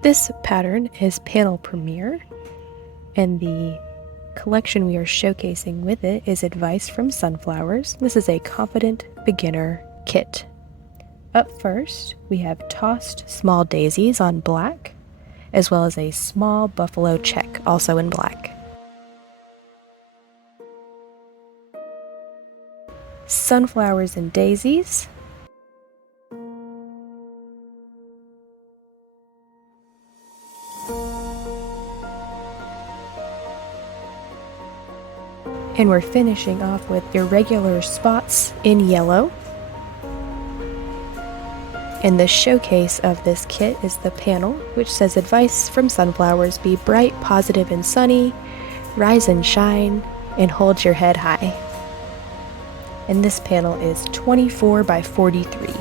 This pattern is Panel Premier, and the collection we are showcasing with it is Advice from Sunflowers. This is a confident beginner kit. Up first, we have tossed small daisies on black, as well as a small buffalo check, also in black. Sunflowers and daisies. And we're finishing off with irregular spots in yellow. And the showcase of this kit is the panel, which says Advice from Sunflowers: be bright, positive, and sunny, rise and shine, and hold your head high. And this panel is 24 by 43.